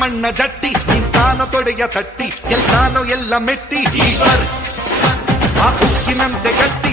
ಮಣ್ಣ ಜಟ್ಟಿ ನಿಂತಾನೋ ತೊಡೆಯ ತಟ್ಟಿ ಎಲ್ಲಾನೋ ಎಲ್ಲ ಮೆಟ್ಟಿ ಈಶ್ವರ್ ಆ ಉಕ್ಕಿನಂತೆ ಗಟ್ಟಿ